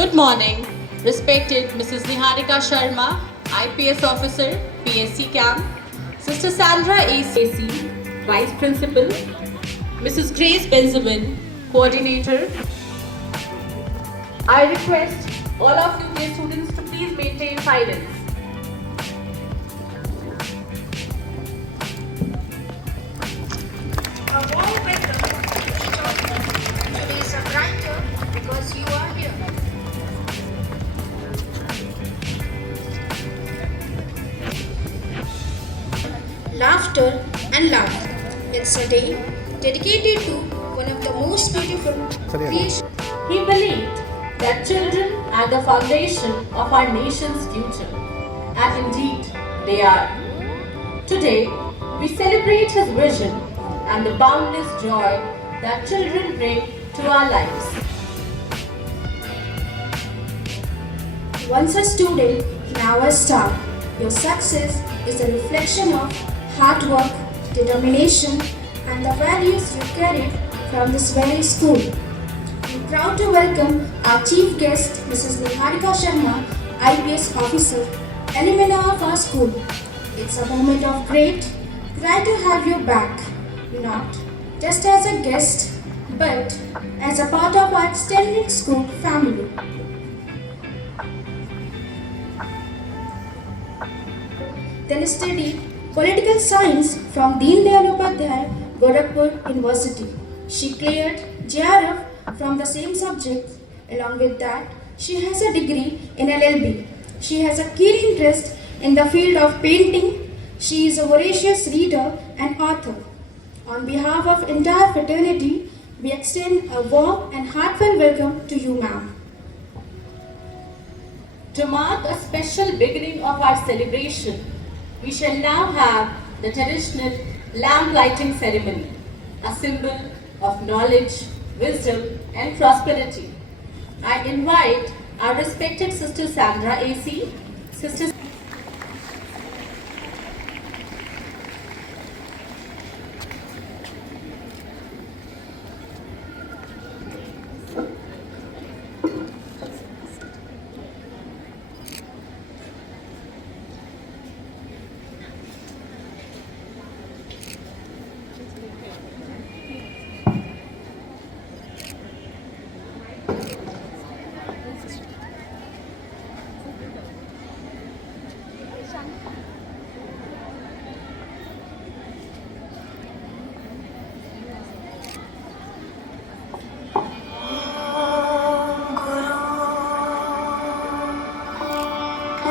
Good morning, respected Mrs. Niharika Sharma, IPS Officer, PSC Camp, Sister Sandra AC, Vice Principal, Mrs. Grace Benjamin, Coordinator. I request all of you dear students to please maintain silence. A warm welcome to each of you. Today is a brighter because you are here. Laughter and love. It's a day dedicated to one of the most beautiful creations. He believed that children are the foundation of our nation's future, and indeed they are. Today, we celebrate his vision and the boundless joy that children bring to our lives. Once a student, now a star. Your success is a reflection of hard work, determination, and the values you carried from this very school. I'm proud to welcome our chief guest, Mrs. Niharika Sharma, IPS officer, alumna of our school. It's a moment of great pride to have you back, not just as a guest, but as a part of our extended school family. Then studied political science from Deen Dayal Upadhyay, Gorakhpur University. She cleared JRF from the same subject. Along with that, she has a degree in LLB. She has a keen interest in the field of painting. She is a voracious reader and author. On behalf of entire fraternity, we extend a warm and heartfelt welcome to you, ma'am. To mark a special beginning of our celebration, we shall now have the traditional lamp lighting ceremony, a symbol of knowledge, wisdom, and prosperity. I invite our respected Sister Sandra AC, Sister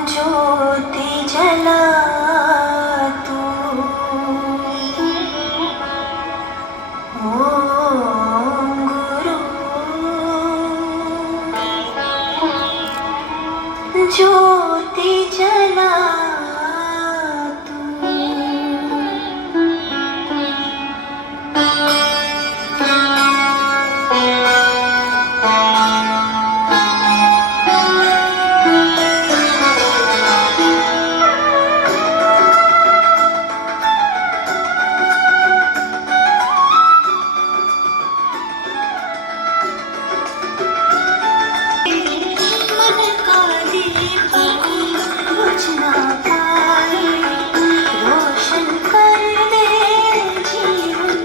ज्योति जला तू ओम गुरु ज्योति जला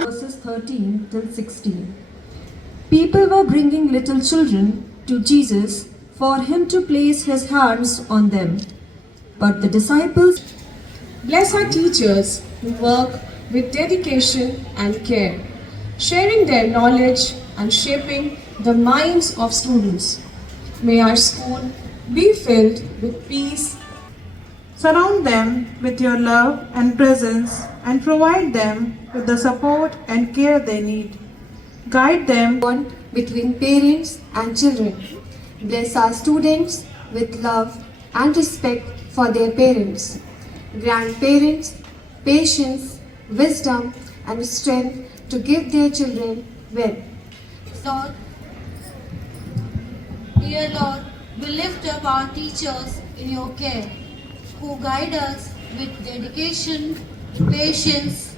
Verses 13 till 16. People were bringing little children to Jesus for him to place his hands on them. But the disciples Bless our teachers who work with dedication and care, sharing their knowledge and shaping the minds of students. May our school be filled with peace. Surround them with your love and presence and provide them with the support and care they need. Guide them bond between parents and children. Bless our students with love and respect for their parents. Grant parents patience, wisdom, and strength to give their children well. Lord, dear Lord, we lift up our teachers in your care, who guide us with dedication, patience,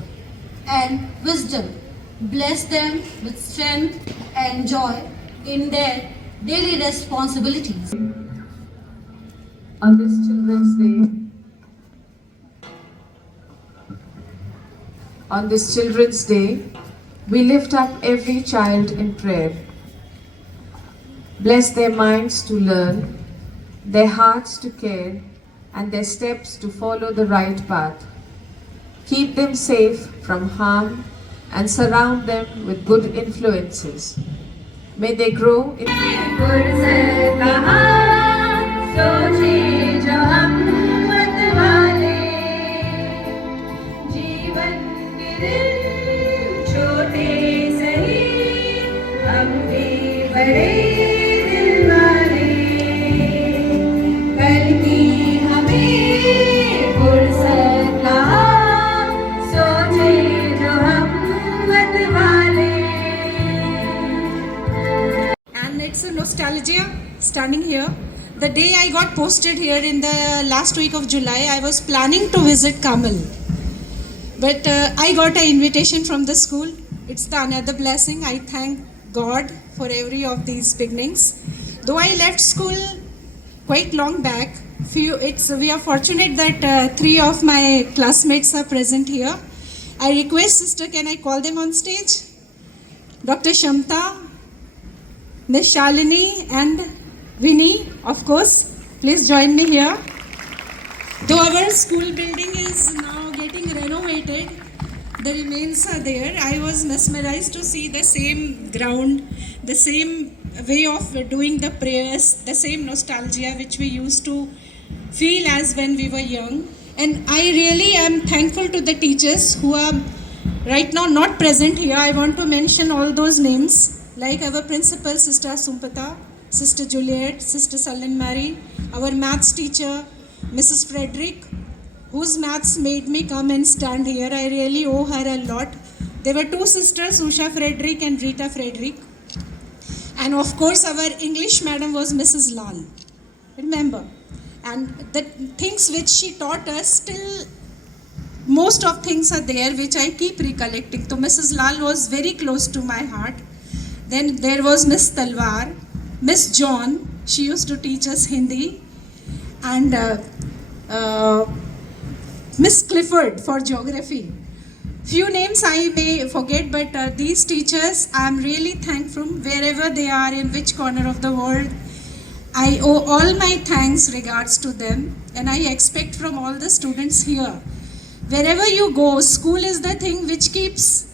and wisdom. Bless them with strength and joy in their daily responsibilities. On this Children's Day, we lift up every child in prayer. Bless their minds to learn, their hearts to care, and their steps to follow the right path. Keep them safe from harm and surround them with good influences. May they grow in and it's a nostalgia standing here. The day I got posted here in the last week of July, I was planning to visit Kamal. But I got an invitation from the school. It's the another blessing. I thank God for every of these beginnings. Though I left school quite long back, we are fortunate that 3 of my classmates are present here. I request sister, can I call them on stage? Dr. Shamta, Ms. Shalini and Vinny, of course. Please join me here. Though our school building is now getting renovated, the remains are there. I was mesmerized to see the same ground, the same way of doing the prayers, the same nostalgia which we used to feel as when we were young. And I really am thankful to the teachers who are right now not present here. I want to mention all those names, like our principal, Sister Sumpata, Sister Juliet, Sister Salim Mary, our maths teacher, Mrs. Frederick, whose maths made me come and stand here. I really owe her a lot. There were 2 sisters, Usha Frederick and Rita Frederick. And of course, our English madam was Mrs. Lal. Remember? And the things which she taught us, still most of things are there which I keep recollecting. So Mrs. Lal was very close to my heart. Then there was Miss Talwar, Miss John, she used to teach us Hindi, and Miss Clifford for geography. Few names I may forget, but these teachers, I am really thankful wherever they are, in which corner of the world. I owe all my thanks, regards to them, and I expect from all the students here. Wherever you go, school is the thing which keeps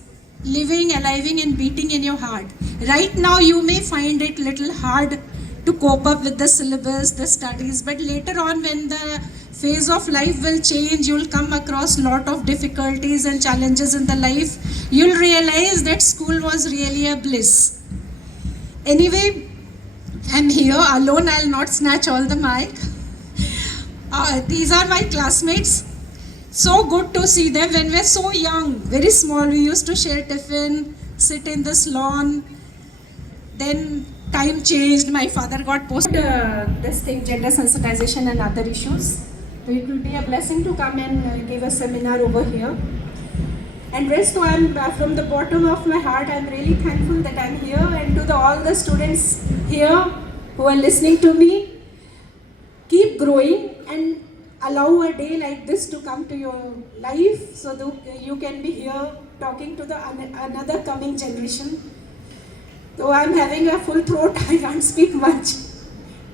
living, aliving and beating in your heart. Right now you may find it little hard to cope up with the syllabus, the studies, but later on when the phase of life will change, you will come across lot of difficulties and challenges in the life. You'll realize that school was really a bliss. Anyway, I'm here alone, I'll not snatch all the mic. These are my classmates. So good to see them. When we were so young, very small, we used to share tiffin, sit in this lawn. Then time changed, my father got posted this thing, gender sensitization and other issues. So it will be a blessing to come and give a seminar over here. And rest, I'm from the bottom of my heart, I'm really thankful that I'm here, and to all the students here who are listening to me, keep growing and allow a day like this to come to your life so that you can be here talking to the another coming generation. Though I'm having a full throat, I can't speak much.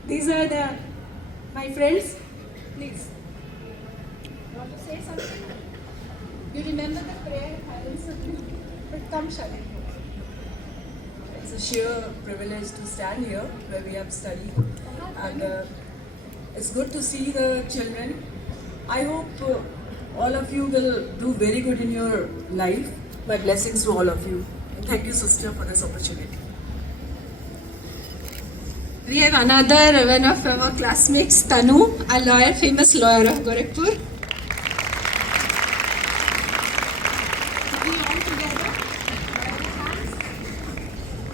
These are my friends. Please. Want to say something? You remember the prayer? I will submit. But come, Shalini. It's a sheer privilege to stand here where we have studied, and it's good to see the children. I hope all of you will do very good in your life. My blessings to all of you. And thank you, sister, for this opportunity. We have another one of our classmates, Tanu, a lawyer, famous lawyer of Gorakhpur. We all together,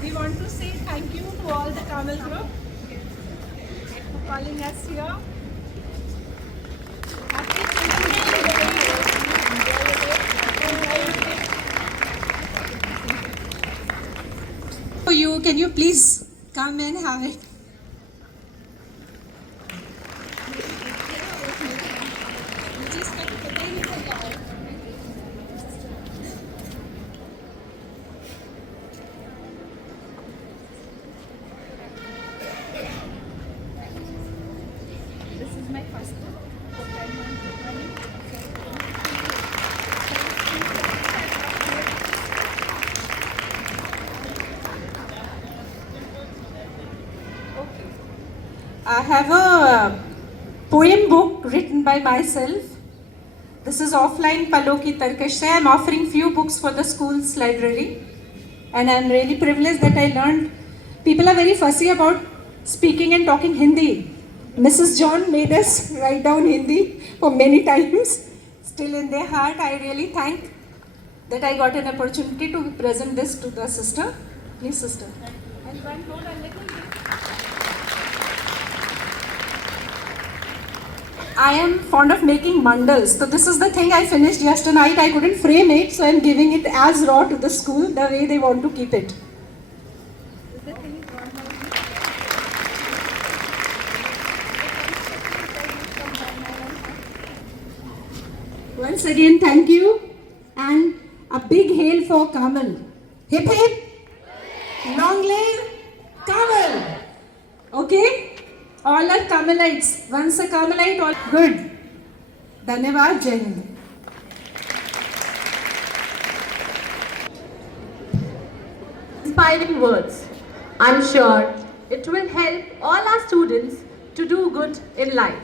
we want to say thank you to all the Kamal group for calling us here. Can you please Come and have it. I have a poem book written by myself. This is offline Palo Ki Tarkash Se. I am offering few books for the school's library. And I am really privileged that I learned. People are very fussy about speaking and talking Hindi. Mrs. John made us write down Hindi for many times. Still in their heart, I really thank that I got an opportunity to present this to the sister. Please, sister. And one more, a little bit. I am fond of making mandals. So this is the thing I finished yesterday night. I couldn't frame it, so I am giving it as raw to the school, the way they want to keep it. Once again, thank you. And a big hail for Kamal. Hip hip. Long live Kamal. Okay? All are Kamalites. Once a Kamalite, all good. Dhanyavad, Jai Hind. Inspiring words. I'm sure it will help all our students to do good in life.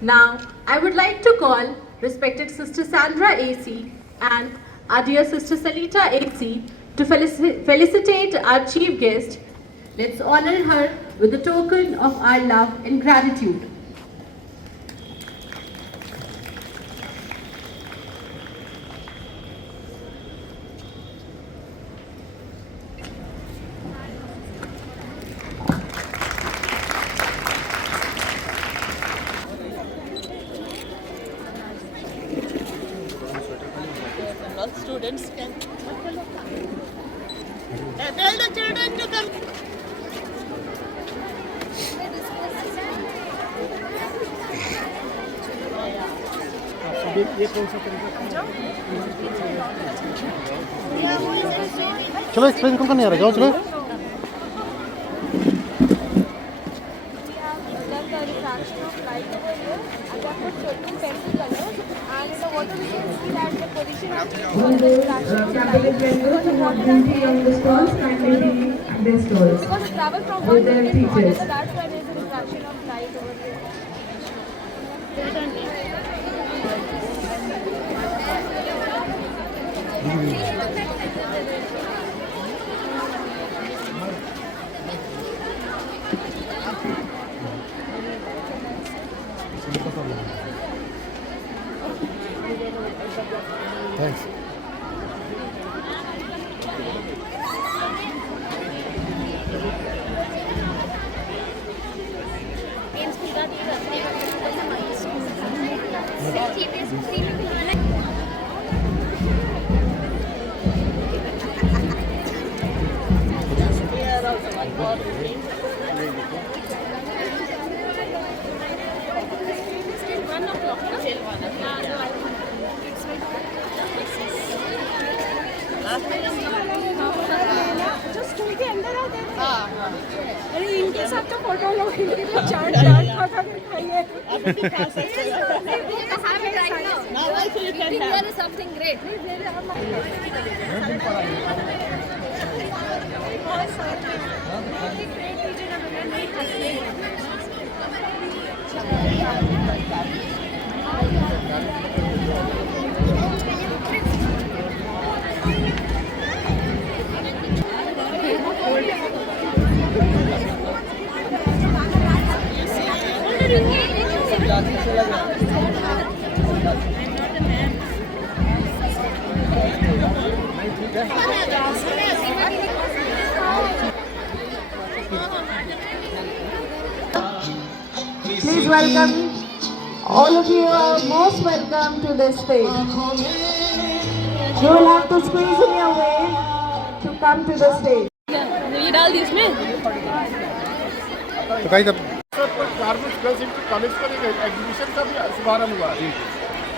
Now, I would like to call respected Sister Sandra AC and our dear Sister Salita AC to felicitate our chief guest. Let's honor her with a token of our love and gratitude. Students can tell the children to come. चलो explain कौन नहीं आ रहा जाओ चलो Thanks. अरे इनके साथ तो फोटो लो इनके चाट चाट खा खा के खाइए Now I feel you can have. there is something great Please welcome, all of you are most welcome to this stage. You will have to squeeze in your way to come to the stage. ये डाल दी इसमें। तो guys अब garments girls inter college पर एक exhibition का भी शुभारंभ हुआ है।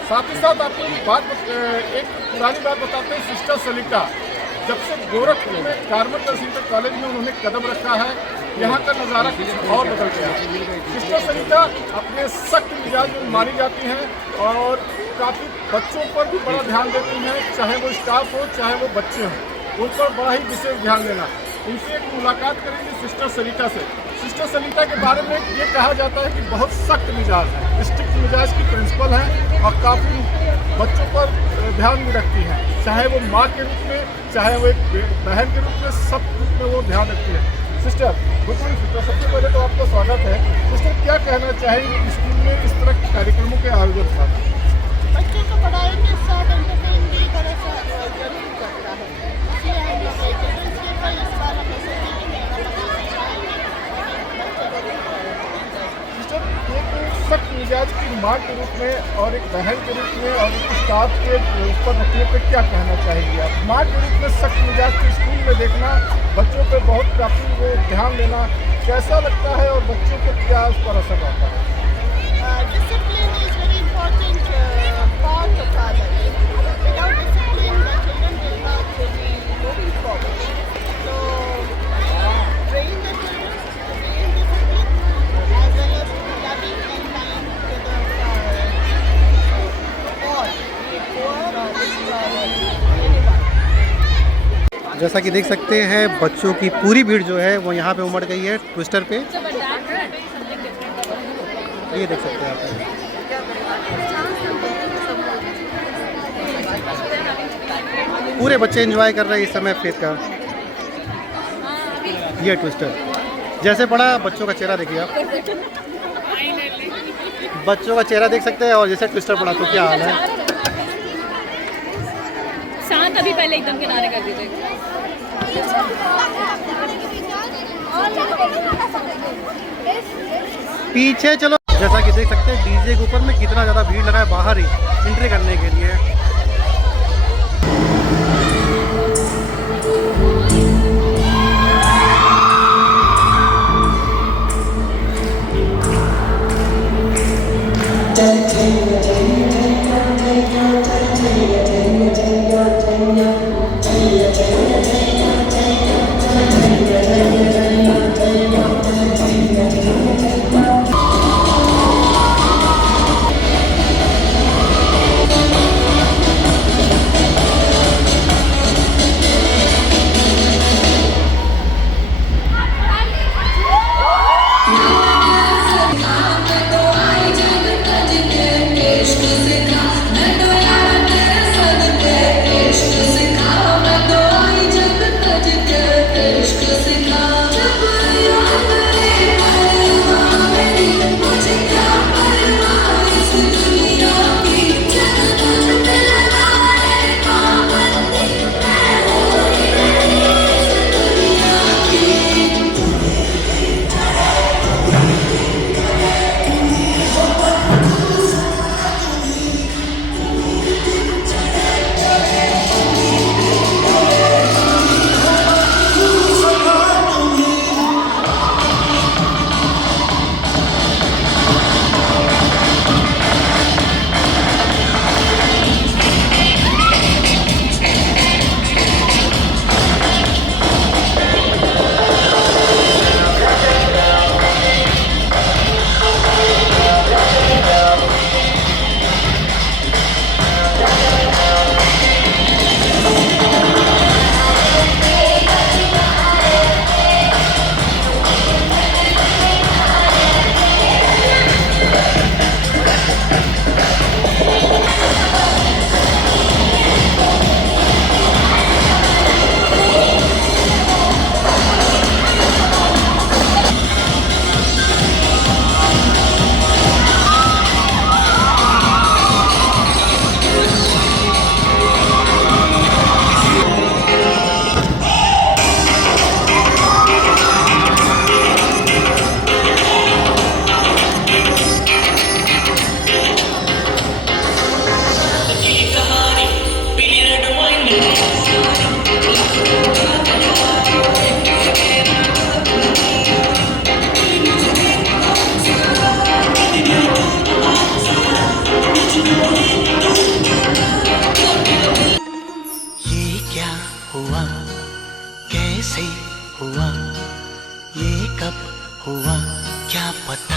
साथ ही साथ आपको एक पुरानी बात बताते हैं। सिस्टर सलीका जब से गोरखपुर में गारमेंट गर्ल्स इंटर कॉलेज में उन्होंने कदम रखा है, यहाँ का नज़ारा कुछ और बदल गया। सिस्टर सलीका अपने सख्त मिजाज में मानी जाती हैं और काफ़ी बच्चों पर भी बड़ा ध्यान देती हैं, चाहे वो स्टाफ हो चाहे वो बच्चे हों, उन पर बड़ा ही विशेष ध्यान देना। उनसे एक मुलाकात करेंगे सिस्टर सलीका से। सिस्टर सलीका के बारे में ये कहा जाता है कि बहुत सख्त मिजाज है, स्ट्रिक्ट मिजाज की प्रिंसिपल हैं और काफ़ी बच्चों पर ध्यान भी रखती हैं, चाहे वो माँ के रूप में चाहे वो एक बहन के रूप में, सब रूप में वो ध्यान रखती है। सिस्टर गुड मॉर्निंग सिस्टर, सबसे पहले तो आपका स्वागत है। सिस्टर क्या कहना चाहेंगे स्कूल में इस तरह के कार्यक्रमों के आयोजन का? बच्चों को पढ़ाई के साथ एंटरटेन भी तरह से जरूर करता है। इसलिए हम लोग चिल्ड्रंस डे पर इस बार हम ऐसे सिस्टर एक सख्त मिजाज की माँ के रूप में और एक बहन के रूप में और एक स्टाफ के ऊपर रखने पर क्या कहना चाहेंगे आप? माँ के रूप में सख्त मिजाज के स्कूल में देखना, बच्चों पे बहुत काफ़ी वो ध्यान देना कैसा लगता है और बच्चों को क्या उस पर असर आता है? Discipline is very important part of our life. Without discipline, the children will not be moving forward. So, train the children to be in discipline as well as loving and kind to the all, be it poor or rich or anyone. जैसा कि देख सकते हैं बच्चों की पूरी भीड़ जो है वो यहाँ पे उमड़ गई है ट्विस्टर पे। ये देख सकते हैं आप, पूरे बच्चे एंजॉय कर रहे हैं इस समय फेथ का। ये ट्विस्टर जैसे पड़ा, बच्चों का चेहरा देखिए आप, बच्चों का चेहरा देख सकते हैं और जैसे ट्विस्टर पड़ा तो क्या हाल है। शांत अभी पहले एकदम किनारे कर दीजिए। पीछे चलो। जैसा कि देख सकते हैं डीजे के ऊपर में कितना ज़्यादा भीड़ लगा है बाहर ही एंट्री करने के लिए। हुआ क्या पता।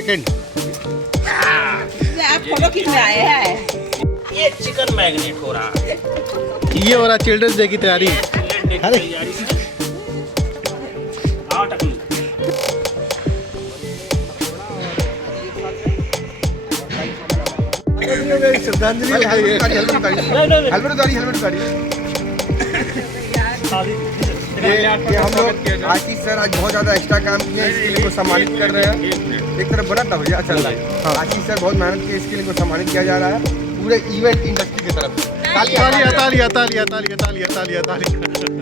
सेकंड आप फोटो खींचने आए हैं। ये चिकन मैग्नेट हो रहा है। ये हो रहा चिल्ड्रंस डे की तैयारी। अरे श्रद्धांजलि ये हम लोग आशीष सर आज बहुत ज़्यादा एक्स्ट्रा काम किए इसके लिए इनको सम्मानित कर रहे हैं। एक तरफ बना था भैया, अच्छा आशीष सर बहुत मेहनत की, इसके लिए इनको सम्मानित किया जा रहा है पूरे इवेंट इंडस्ट्री की तरफ। तालियां तालियां तालियां तालियां तालियां तालियां तालियां।